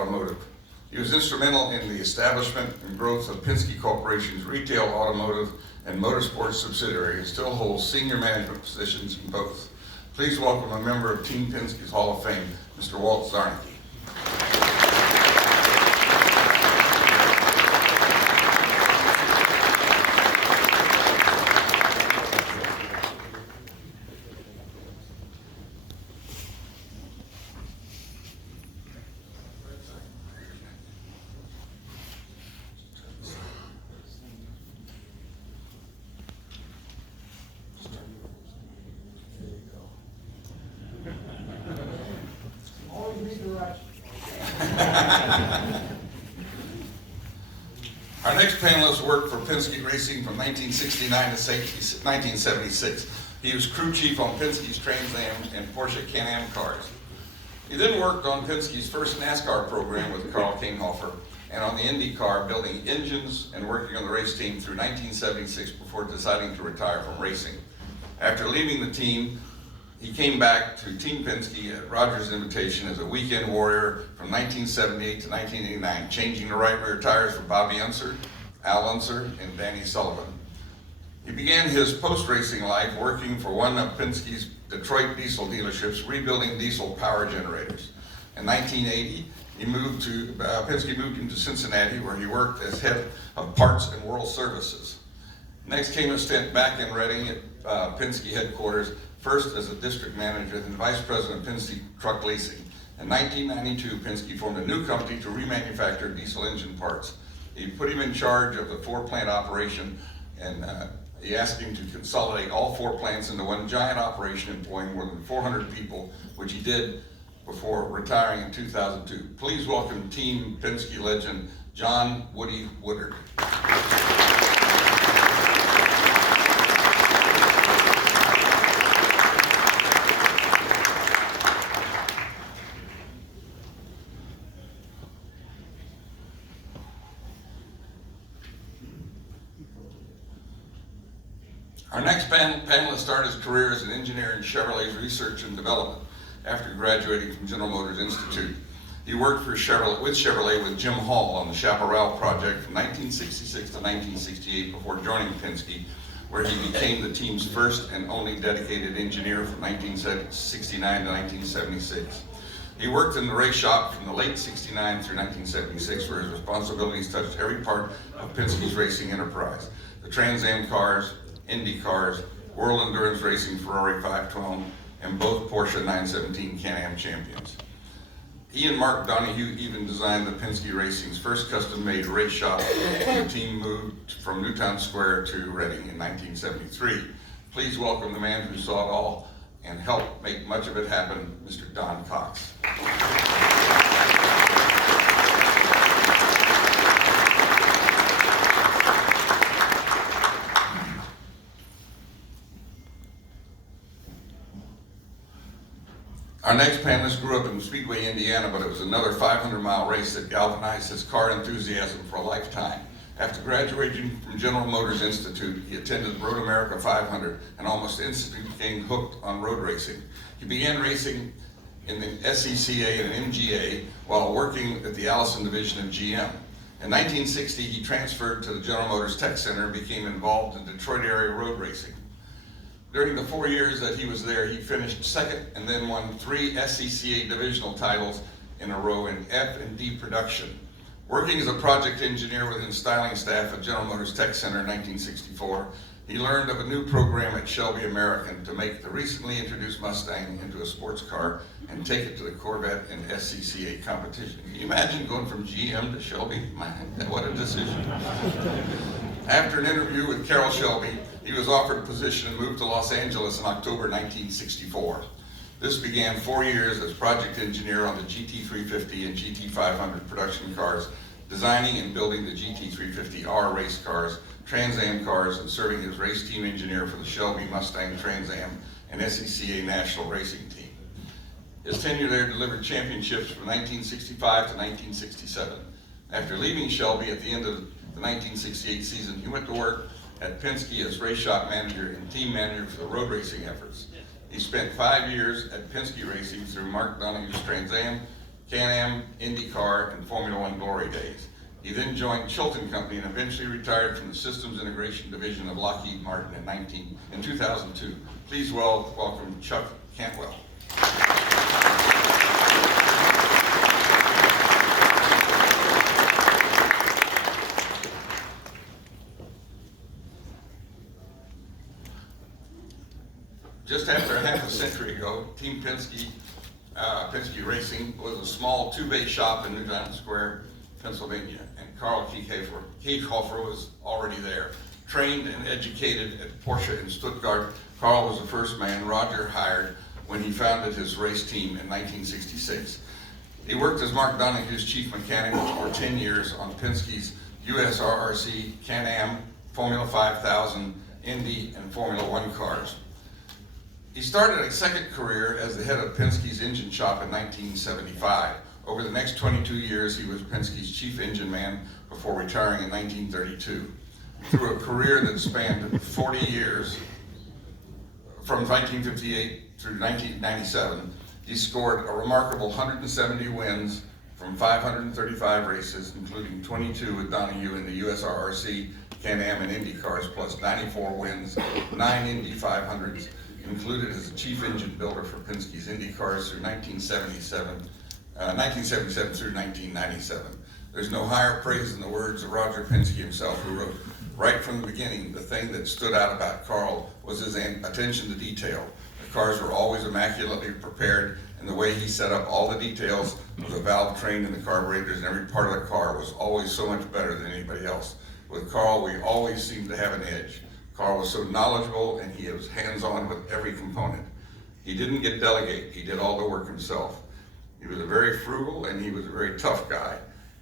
Automotive. He was instrumental in the establishment and growth of Penske Corporation's retail automotive and motorsports subsidiary and still holds senior management positions in both. Please welcome a member of Team Penske's Hall of Fame, Mr. Walt Zarnicki. Our next panelist worked for Penske Racing from 1969 to 1976. He was crew chief on Penske's Trans Am and Porsche Can-Am cars. He then worked on Penske's first NASCAR program with Carl Kinghofer and on the Indy car, building engines and working on the race team through 1976 before deciding to retire from racing. After leaving the team, he came back to Team Penske at Rogers' invitation as a weekend warrior from 1978 to 1989, changing the right rear tires for Bobby Unser, Al Unser, and Danny Sullivan. He began his post-racing life working for one of Penske's Detroit diesel dealerships, rebuilding diesel power generators. In 1980, Penske moved him to Cincinnati, where he worked as head of parts and world services. Next came a stint back in Reading at Penske headquarters, first as a district manager, then vice president of Penske Truck Leasing. In 1992, Penske formed a new company to remanufacture diesel engine parts. He put him in charge of the 4-plant operation, and he asked him to consolidate all 4 plants into one giant operation employing more than 400 people, which he did before retiring in 2002. Please welcome Team Penske legend, John Woody Woodard. Our next panelist started his career as an engineer in Chevrolet's research and development after graduating from General Motors Institute. He worked with Chevrolet with Jim Hall on the Chaparral project from 1966 to 1968 before joining Penske, where he became the team's first and only dedicated engineer from 1969 to 1976. He worked in the race shop from the late 69 through 1976, where his responsibilities touched every part of Penske's racing enterprise: the Trans Am cars, Indy cars, World Endurance Racing Ferrari 512, and both Porsche 917 Can-Am champions. He and Mark Donohue even designed the Penske Racing's first custom-made race shop when the team moved from Newtown Square to Reading in 1973. Please welcome the man who saw it all and helped make much of it happen, Mr. Don Cox. Our next panelist grew up in Speedway, Indiana, but it was another 500-mile race that galvanized his car enthusiasm for a lifetime. After graduating from General Motors Institute, he attended the Road America 500 and almost instantly became hooked on road racing. He began racing in the SCCA and MGA while working at the Allison division of GM. In 1960, he transferred to the General Motors Tech Center and became involved in Detroit area road racing. During the 4 years that he was there, he finished second and then won 3 SCCA divisional titles in a row in F and D production. Working as a project engineer within styling staff at General Motors Tech Center in 1964, he learned of a new program at Shelby American to make the recently introduced Mustang into a sports car and take it to the Corvette and SCCA competition. Can you imagine going from GM to Shelby? Man, what a decision. After an interview with Carroll Shelby, he was offered a position and moved to Los Angeles in October 1964. This began 4 years as project engineer on the GT350 and GT500 production cars, designing and building the GT350R race cars, Trans Am cars, and serving as race team engineer for the Shelby Mustang Trans Am and SCCA National Racing Team. His tenure there delivered championships from 1965 to 1967. After leaving Shelby at the end of the 1968 season, he went to work at Penske as race shop manager and team manager for the road racing efforts. He spent 5 years at Penske Racing through Mark Donohue's Trans Am, Can-Am, IndyCar, and Formula One glory days. He then joined Chilton Company and eventually retired from the Systems Integration Division of Lockheed Martin in 2002. Please welcome Chuck Cantwell. Just after half a century ago, Team Penske Racing was a small two-bay shop in New Town Square, Pennsylvania, and Carl Kiekhofer was already there. Trained and educated at Porsche in Stuttgart, Carl was the first man Roger hired when he founded his race team in 1966. He worked as Mark Donohue's chief mechanic for 10 years on Penske's USRRC, Can-Am, Formula 5000, Indy, and Formula One cars. He started a second career as the head of Penske's engine shop in 1975. Over the next 22 years, he was Penske's chief engine man before retiring in 1932. Through a career that spanned 40 years, from 1958 through 1997, he scored a remarkable 170 wins from 535 races, including 22 with Donohue in the USRRC, Can-Am, and Indy cars, plus 94 wins, 9 Indy 500s, included as the chief engine builder for Penske's Indy cars through 1977 through 1997. There's no higher praise than the words of Roger Penske himself, who wrote, right from the beginning, the thing that stood out about Carl was his attention to detail. The cars were always immaculately prepared, and the way he set up all the details with a valve train in the carburetors and every part of the car was always so much better than anybody else. With Carl, we always seemed to have an edge. Carl was so knowledgeable, and he was hands-on with every component. He didn't delegate, he did all the work himself. He was a very frugal, and he was a very tough guy.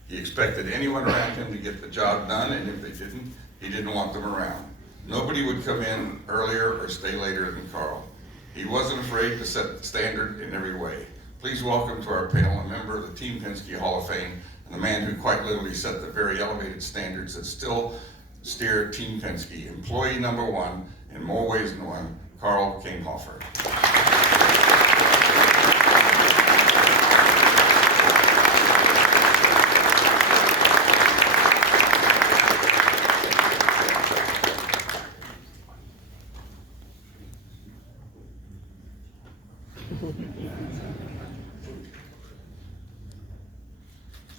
He expected anyone around him to get the job done, and if they didn't, he didn't want them around. Nobody would come in earlier or stay later than Carl. He wasn't afraid to set the standard in every way. Please welcome to our panel a member of the Team Penske Hall of Fame, and the man who quite literally set the very elevated standards that still steer Team Penske, employee number one, in more ways than one, Carl Kiekhofer.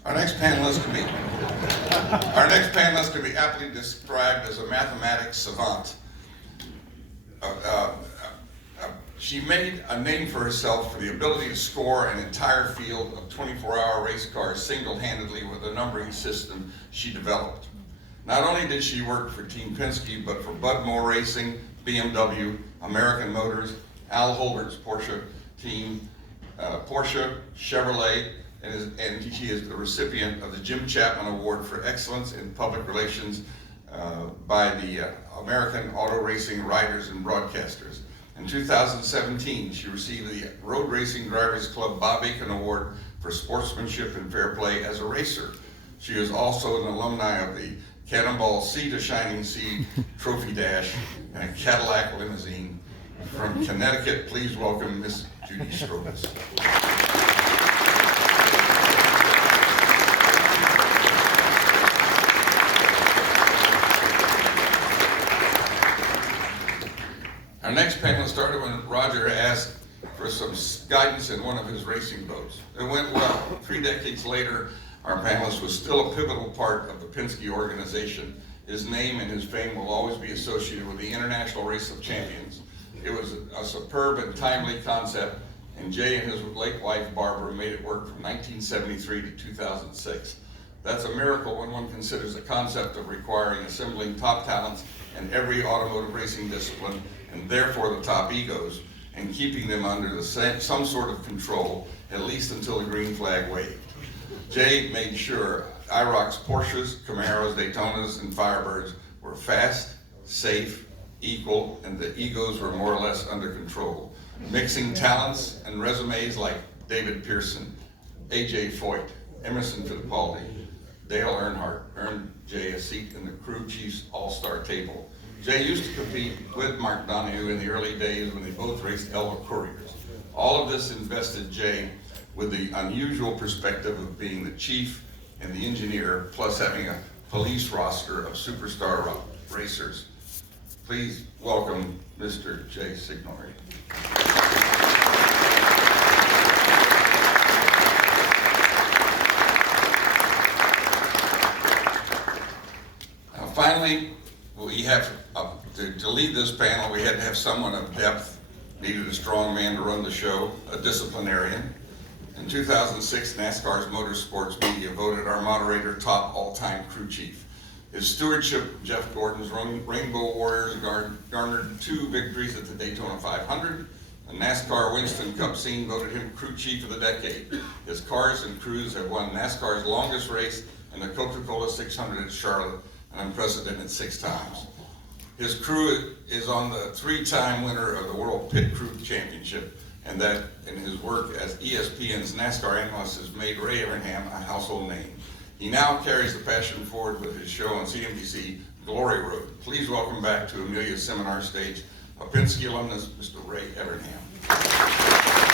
Our next panelist can be aptly described as a mathematics savant. She made a name for herself for the ability to score an entire field of 24-hour race cars single-handedly with a numbering system she developed. Not only did she work for Team Penske, but for Bud Moore Racing, BMW, American Motors, Al Holbert's Porsche team, Porsche, Chevrolet, and she is the recipient of the Jim Chapman Award for Excellence in Public Relations by the American Auto Racing Writers and Broadcasters. In 2017, she received the Road Racing Drivers Club Bob Aiken Award for Sportsmanship and Fair Play as a racer. She is also an alumni of the Cannonball Sea to Shining Sea Trophy Dash and a Cadillac limousine. From Connecticut, please welcome Miss Judy Strobus. Our next panelist started when Roger asked for some guidance in one of his racing boats. It went well. 3 decades later, our panelist was still a pivotal part of the Penske organization. His name and his fame will always be associated with the International Race of Champions. It was a superb and timely concept, and Jay and his late wife, Barbara, made it work from 1973 to 2006. That's a miracle when one considers the concept of requiring assembling top talents in every automotive racing discipline, and therefore the top egos, and keeping them under some sort of control, at least until the green flag waved. Jay made sure IROC's Porsches, Camaros, Daytonas, and Firebirds were fast, safe, equal, and the egos were more or less under control. Mixing talents and resumes like David Pearson, A.J. Foyt, Emerson Fittipaldi, Dale Earnhardt earned Jay a seat in the crew chief's all-star table. Jay used to compete with Mark Donohue in the early days when they both raced Elva Couriers. All of this invested Jay with the unusual perspective of being the chief and the engineer, plus having a police roster of superstar racers. Please welcome Mr. Jay Signori. Finally, we have to lead this panel, we had to have someone of depth, needed a strong man to run the show, a disciplinarian. In 2006, NASCAR's Motorsports Media voted our moderator top all-time crew chief. His stewardship, Jeff Gordon's Rainbow Warriors, garnered 2 victories at the Daytona 500. The NASCAR Winston Cup scene voted him crew chief of the decade. His cars and crews have won NASCAR's longest race and the Coca-Cola 600 at Charlotte, an unprecedented 6 times. His crew is on the 3-time winner of the World Pit Crew Championship, and that in his work as ESPN's NASCAR analyst has made Ray Evernham a household name. He now carries the passion forward with his show on CNBC, Glory Road. Please welcome back to Amelia's seminar stage, a Penske alumnus, Mr. Ray Evernham.